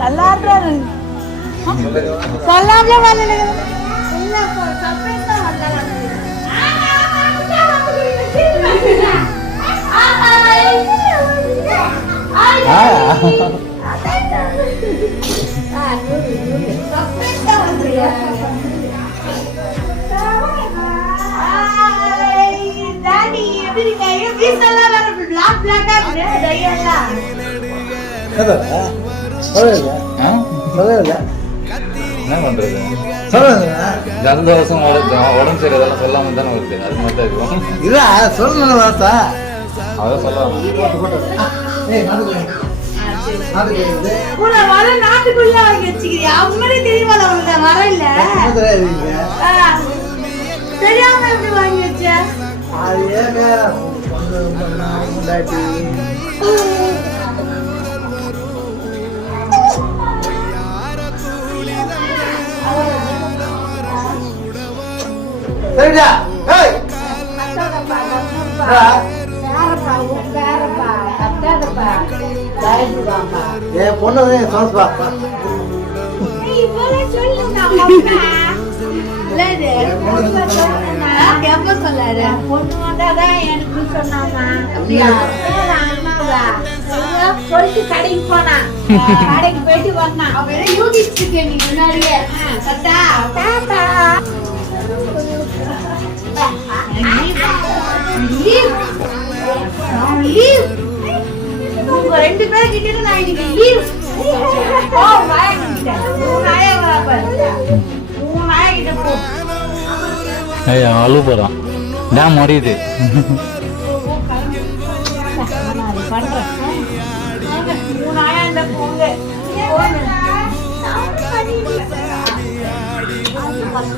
நல்லா இருக்காரு. சொல்லாமலே வரல. இல்ல சர்ப்ரைஸ் தான் வந்தாங்க. என்ன பண்றது? ஜலதோஷம் உடம்பு சரியாதெல்லாம் சொல்லாம தானே வருது. அது மட்டும் இருக்கும். இதான் சொல்லணும் வார்த்தா. அதான் சொல்லலாம். நாட்டுக்குள்ள வச்சுக்கிறியா? அவங்களே தெரியுமா? வர இல்ல தெரியாம எப்படி வாங்கி வச்ச? அது ஏங்க சரிடா. என் பொண்ணு சொல்லுப்பா. எப்ப சொல்லாரு? பொண்ணு வந்தாதான் எனக்கு சொன்னாமா. சொல்லிட்டு கடைக்கு போனா. கடைக்கு போயிட்டு வந்தான். அவன் யூகிச்சு இருக்கேன் நீ முன்னாடியே. சத்தா தாத்தா உங்க ரெண்டு பேரும் கிட்ட நான் இன்னைக்கு லீவ். அழு போறான். டேம் முடியுது. இப்படி பண்ண